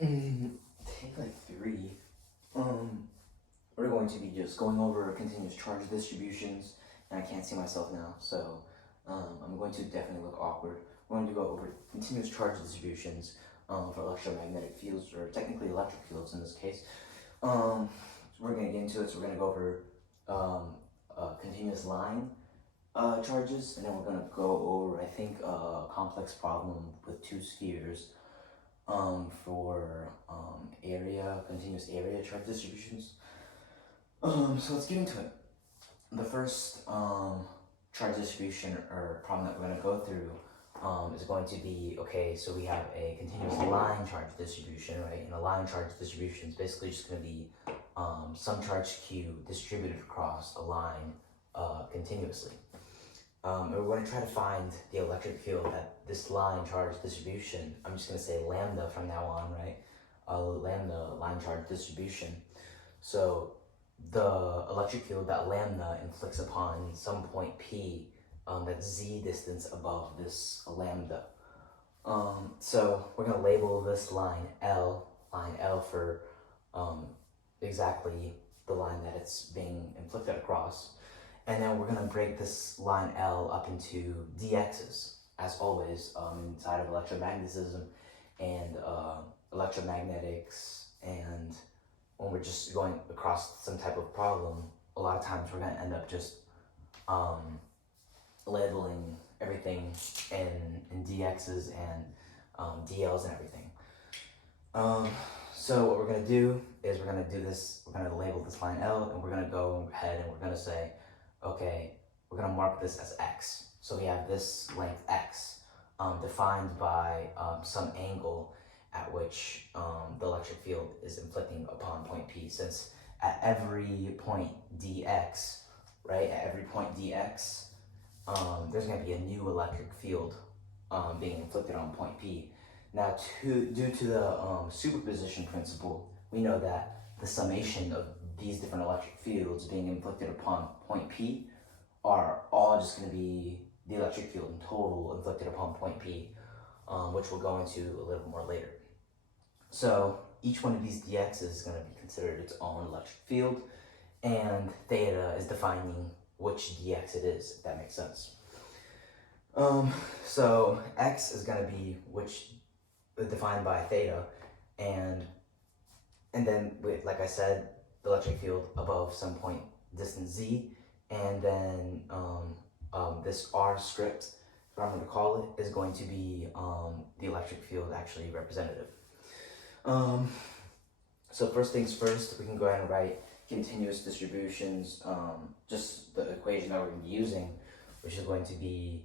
Take like 3. We're going to be just going over continuous charge distributions, and I can't see myself now, so I'm going to definitely look awkward. We're going to go over continuous charge distributions for electromagnetic fields, or technically electric fields in this case. We're going to get into it, so we're going to go over continuous line charges, and then we're going to go over, I think, a complex problem with 2 spheres for continuous area charge distributions. So let's get into it. The first charge distribution or problem that we're going to go through is going to be, okay, so we have a continuous line charge distribution, right? And a line charge distribution is basically just going to be some charge Q distributed across a line continuously. And we're going to try to find the electric field at this line charge distribution. I'm just going to say lambda from now on, right? Lambda line charge distribution. So the electric field that lambda inflicts upon some point P that's z distance above this lambda. So we're going to label this line L for exactly the line that it's being inflicted across. And then we're going to break this line L up into dx's, as always, inside of electromagnetism and electromagnetics. And when we're just going across some type of problem, a lot of times we're going to end up just labeling everything in dx's and dl's and everything. So what we're going to do is we're going to do this, we're going to label this line L, and we're going to go ahead and we're going to say, okay, we're going to mark this as x. So we have this length x defined by some angle at which the electric field is inflicting upon point P. Since at every point dx, right, at every point dx, there's going to be a new electric field being inflicted on point P. Now, due to the superposition principle, we know that the summation of these different electric fields being inflicted upon point P are all just going to be the electric field in total inflicted upon point P, which we'll go into a little more later. So each one of these dx's is going to be considered its own electric field, and theta is defining which dx it is, if that makes sense. So x is going to be defined by theta, and then with, like I said, the electric field above some point distance z, and then this r script, what I'm going to call it, is going to be the electric field actually representative. So first things first, we can go ahead and write continuous distributions, just the equation that we're going to be using, which is going to be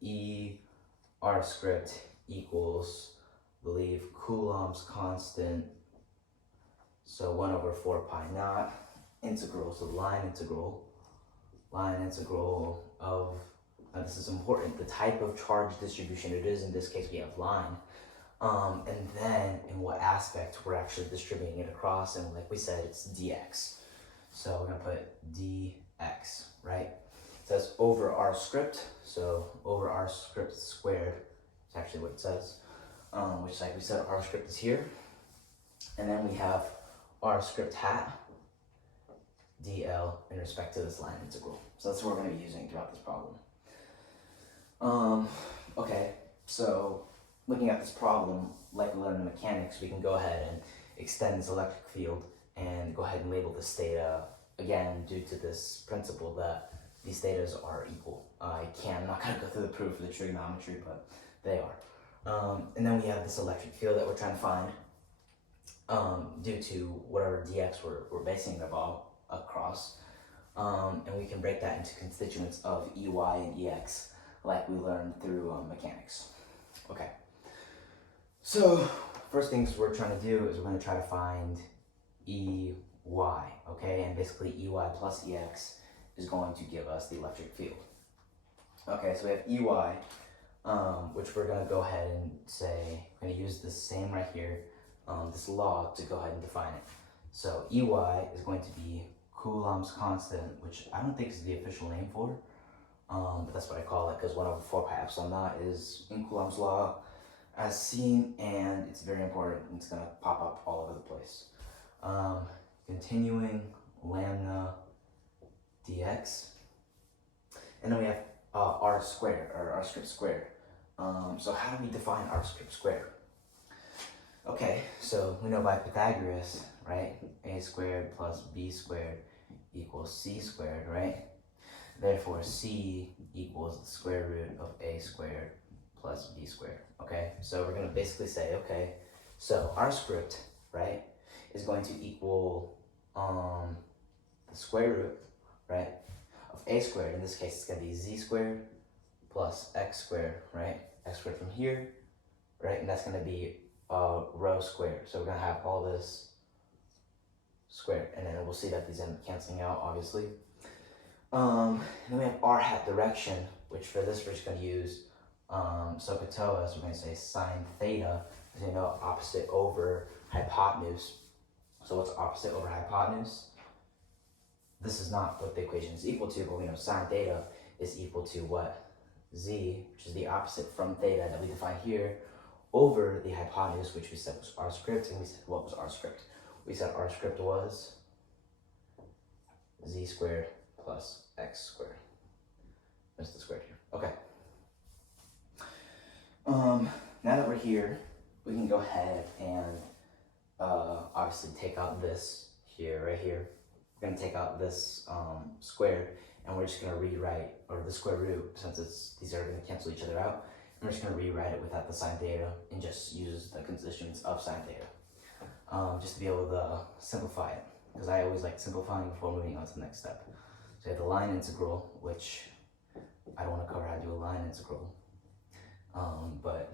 E r script equals, I believe, Coulomb's constant, so 1 over 4 pi naught, integral, so line integral of, this is important, the type of charge distribution it is. In this case, we have line. And then in what aspect we're actually distributing it across, and like we said, it's dx. So we're going to put dx, right? It says over r script, so over r script squared is actually what it says, which, like we said, r script is here. And then we have r script hat dl in respect to this line integral. So that's what we're going to be using throughout this problem. Okay, so looking at this problem, like we learned in mechanics, we can go ahead and extend this electric field and go ahead and label this theta, again, due to this principle that these thetas are equal. I'm not going to go through the proof of the trigonometry, but they are. And then we have this electric field that we're trying to find due to whatever dx we're basing it across. And we can break that into constituents of ey and ex, like we learned through mechanics. Okay. So first things we're trying to do is we're going to try to find EY, okay? And basically EY plus EX is going to give us the electric field. Okay, so we have EY, which we're going to go ahead and say, we're going to use this same right here, this law, to go ahead and define it. So EY is going to be Coulomb's constant, which I don't think is the official name for it, but that's what I call it, because 1 over 4 pi epsilon naught is in Coulomb's law. as seen, and it's very important. It's gonna pop up all over the place. Continuing lambda dx, and then we have r squared, or r script squared. So how do we define r script squared? Okay, so we know by Pythagoras, right? A squared plus b squared equals c squared, right? Therefore, c equals the square root of a squared plus b squared, okay? So we're gonna basically say, okay, so r script, right, is going to equal the square root, right, of a squared. In this case, it's gonna be z squared plus x squared, right? X squared from here, right? And that's gonna be rho squared. So we're gonna have all this squared, and then we'll see that these end up canceling out, obviously. Then we have r hat direction, which for this we're just gonna use SOHCAHTOA, so we're gonna say sine theta, as you know, opposite over hypotenuse. So what's opposite over hypotenuse? This is not what the equation is equal to, but we know sine theta is equal to what? Z, which is the opposite from theta that we define here, over the hypotenuse, which we said was r script. And we said, what was r script? We said r script was z squared plus x squared. Missed the squared here. Okay. Now that we're here, we can go ahead and obviously take out this here, right here. We're gonna take out this squared, and we're just gonna rewrite, or the square root, since these are gonna cancel each other out. And we're just gonna rewrite it without the sine theta and just use the constituents of sine theta, just to be able to simplify it, because I always like simplifying before moving on to the next step. So we have the line integral, which I don't want to cover how to do a line integral, but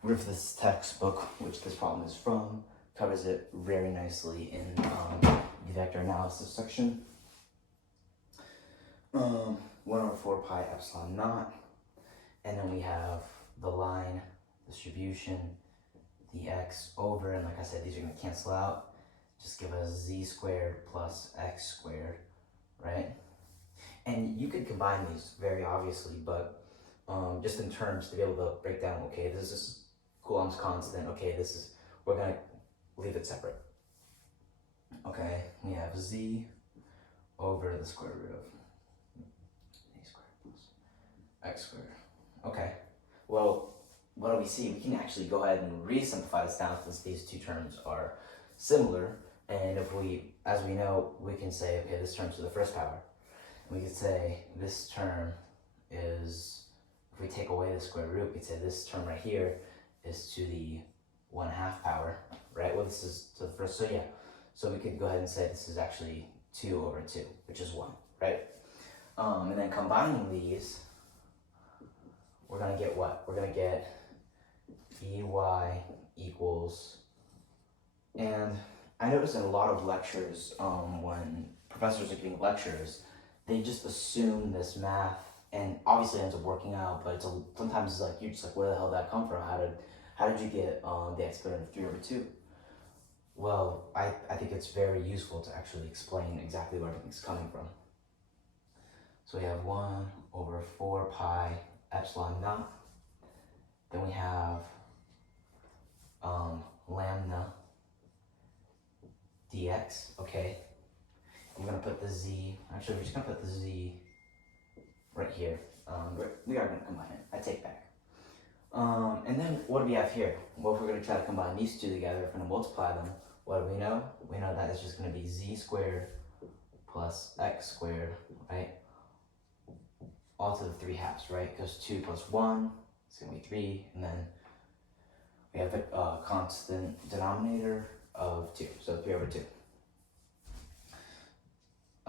Griffiths textbook, which this problem is from, covers it very nicely in the vector analysis section. 1/4 pi epsilon naught, and then we have the line distribution dx over, and like I said, these are going to cancel out, just give us z squared plus x squared, right? And you could combine these very obviously, but just in terms to be able to break down, okay, this is Coulomb's constant, okay, this is, we're going to leave it separate. Okay, we have z over the square root of a squared plus x squared. Okay, well, what do we see? We can actually go ahead and re-simplify this down since these two terms are similar. And if we, as we know, we can say, okay, this term's to the first power. And we could say this term is, if we take away the square root, we could say this term right here is to the 1/2 power, right? Well, this is to the first, so yeah. So we could go ahead and say this is actually 2 over 2, which is 1, right? And then combining these, we're gonna get what? We're gonna get EY equals, and I notice in a lot of lectures, when professors are giving lectures, they just assume this math, and obviously it ends up working out, but sometimes it's like, you're just like, where the hell did that come from? How did you get the exponent of 3 over 2? Well, I think it's very useful to actually explain exactly where everything's coming from. So we have 1/4 pi epsilon naught. Then we have lambda dx, okay? I'm gonna put the z, actually we're just gonna put the z right here. We are gonna combine it, I take back. And then what do we have here? Well, if we're gonna try to combine these two together, if we're gonna multiply them, what do we know? We know that it's just gonna be z squared plus x squared, right? All to the 3/2, right? Because 2 plus 1, it's gonna be 3, and then we have the constant denominator of 2, so 3 over 2.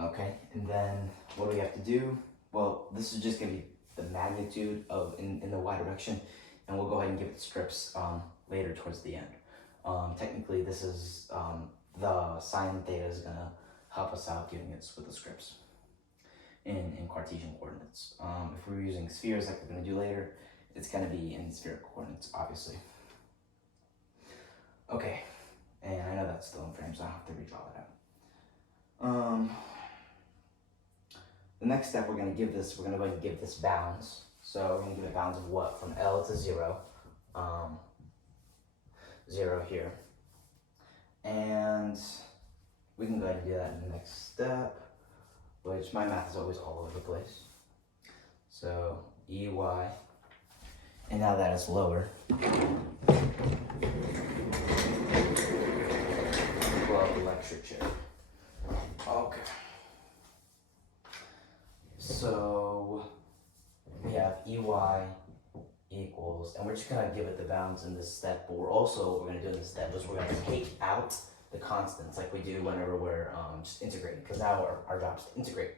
Okay, and then what do we have to do? Well, this is just gonna be the magnitude of in the y direction, and we'll go ahead and give it strips later towards the end. Technically, this is the sine theta is gonna help us out giving it with the scripts in Cartesian coordinates. If we're using spheres like we're gonna do later, it's gonna be in spherical coordinates, obviously. Okay, and I know that's still in frame, so I have to redraw that out. The next step we're going to go ahead and give this bounds. So we're going to give it bounds of what? From L to 0. 0 here. And we can go ahead and do that in the next step, which my math is always all over the place. So EY, and now that is lower. Pull out the lecture chair. Okay. So we have EY equals, and we're just gonna give it the bounds in this step, but we're gonna do in this step is we're gonna take out the constants like we do whenever we're just integrating, because now our job is to integrate.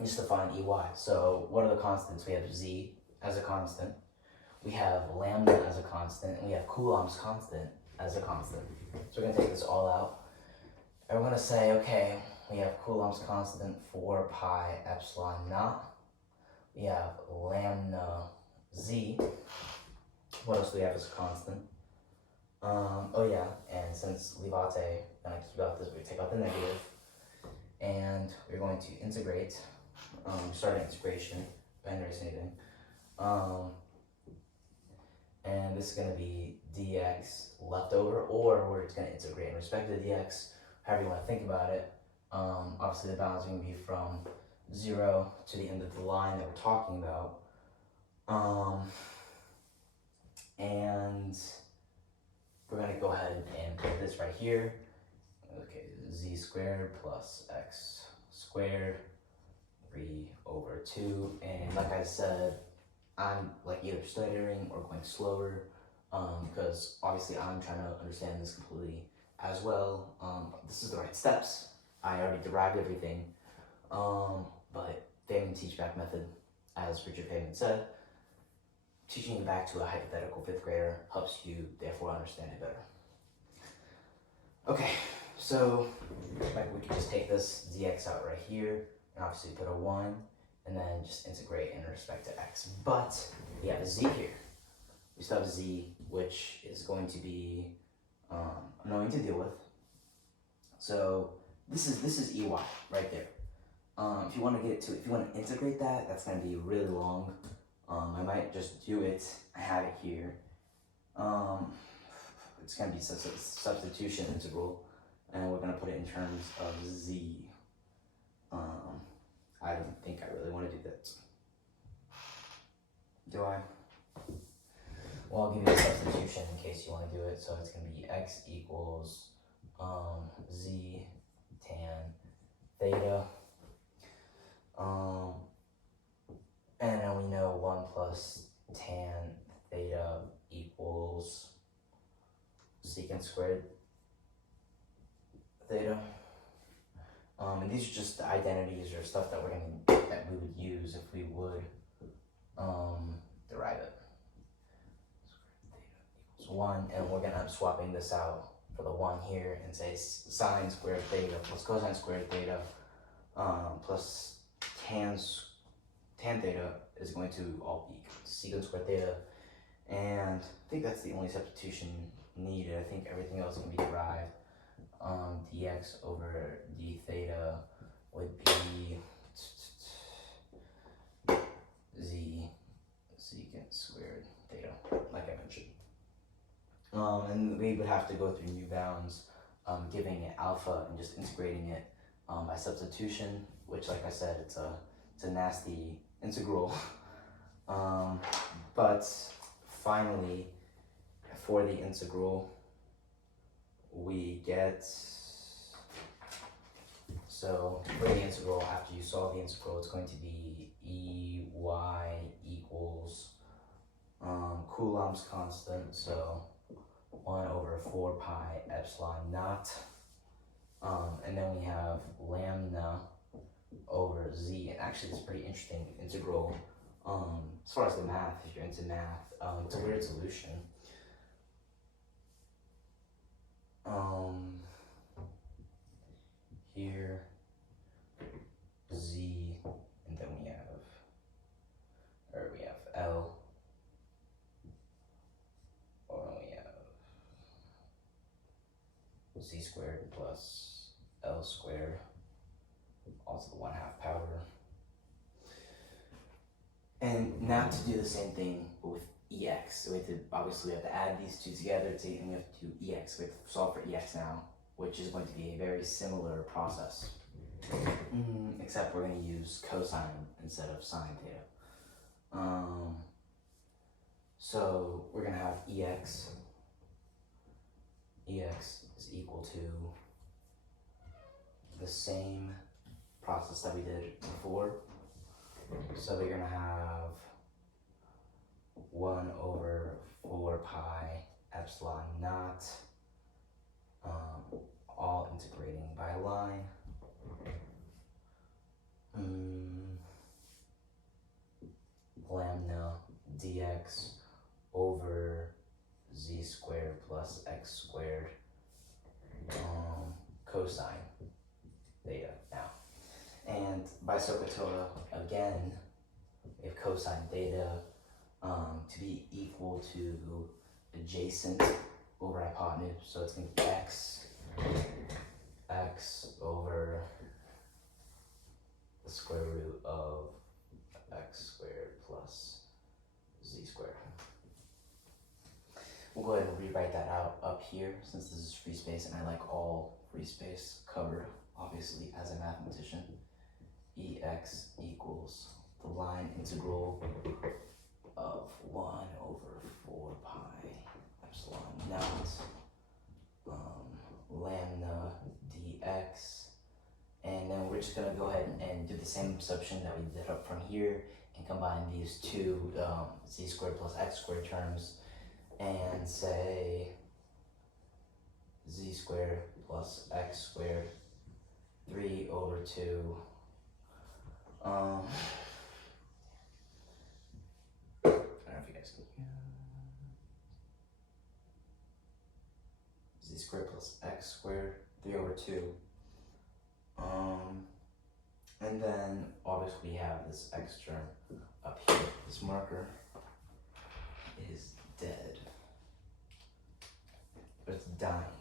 Just to find EY. So what are the constants? We have Z as a constant, we have lambda as a constant, and we have Coulomb's constant as a constant. So we're gonna take this all out, and we're gonna say, okay, we have Coulomb's constant 4 pi epsilon naught. We have lambda Z. What else do we have as a constant? Oh yeah, and since Levate, gonna keep out this, we take out the negative, and we're going to integrate, start an integration, I didn't erase anything. And this is gonna be dx left over, or we're just gonna integrate in respect to dx, however you wanna think about it. Obviously the bounds are gonna be from 0 to the end of the line that we're talking about. And we're gonna go ahead and put this right here. Okay, z squared plus x squared 3 over 2. And like I said, I'm like either stuttering or going slower, because obviously I'm trying to understand this completely as well. This is the right steps. I already derived everything. But Feynman teach-back method, as Richard Feynman said, teaching it back to a hypothetical 5th grader helps you therefore understand it better. Okay, so like we can just take this dx out right here, and obviously put a 1, and then just integrate in respect to x. But we have a z here. We still have z, which is going to be annoying to deal with. So this is EY right there. If you want to integrate that, that's going to be really long. I might just do it. I have it here. It's going to be such a substitution integral, and we're going to put it in terms of z. I don't think I really want to do that. Do I? Well, I'll give you a substitution in case you want to do it. So it's going to be x equals z tan theta. And now we know 1 plus tan theta equals secant squared theta. And these are just the identities or stuff that we would use if we would derive it. Squared theta equals 1, and we're gonna end up swapping this out for the 1 here and say sine squared theta plus cosine squared theta plus tan theta is going to all be secant squared theta, and I think that's the only substitution needed. I think everything else can be derived. Dx over d theta would be z secant squared theta, like I mentioned. And we would have to go through new bounds, giving it alpha and just integrating it by substitution, which, like I said, it's a nasty integral. But finally, for the integral, we get, so for the integral, after you solve the integral, it's going to be EY equals Coulomb's constant, so 1 over 4 pi epsilon naught. And then we have lambda over z, and actually it's a pretty interesting integral. As far as the math, if you're into math, it's a weird solution. Here, z, and then we have L, or we have z squared plus L squared all to the 1/2 power. And now to do the same thing with EX, we have to add these two together and we have to do EX. We have to solve for EX now, which is going to be a very similar process. Except we're going to use cosine instead of sine theta. So we're going to have EX. EX is equal to the same process that we did before. So we're going to have 1 over 4 pi epsilon naught, all integrating by line. Lambda dx over z squared plus x squared cosine theta now. And by SOHCAHTOA, again, we have cosine theta to be equal to adjacent over hypotenuse. So it's going to be x over the square root of x squared plus z squared. We'll go ahead and rewrite that out up here since this is free space and I like all free space covered, obviously, as a mathematician. Ex equals the line integral of 1 over 4 pi epsilon naught lambda dx, and then we're just going to go ahead and do the same substitution that we did up from here and combine these two z squared plus x squared terms and say z squared plus x squared 3 over 2 I don't know if you guys can hear. Z squared plus x squared 3 over 2. And then obviously we have this x term up here. This marker is dead. But it's dying.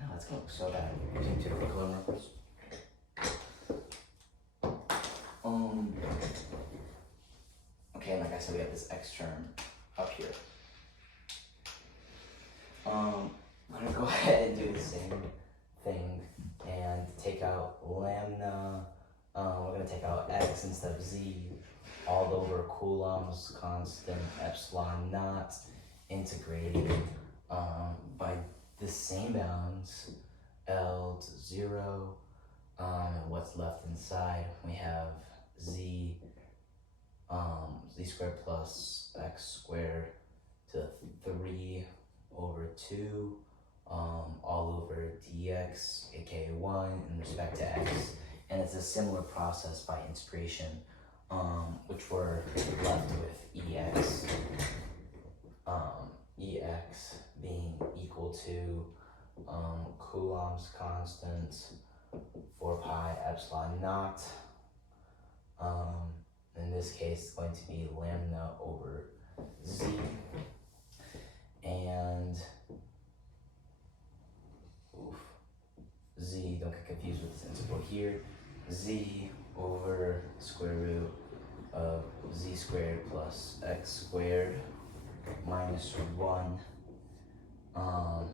No, it's gonna look so bad using two different color markers. Okay, and like I said, we have this x term up here. I'm gonna go ahead and do the same thing and take out lambda. We're gonna take out x instead of z, all over Coulomb's constant epsilon naught, integrated by the same bounds, L to 0, and what's left inside, we have z squared plus x squared to 3 over 2, all over dx, aka 1, in respect to x, and it's a similar process by integration, which we're left with ex. Ex being equal to Coulomb's constant 4 pi epsilon naught. In this case, it's going to be lambda over z. And z, don't get confused with this integral here. Z over square root of z squared plus x squared minus 1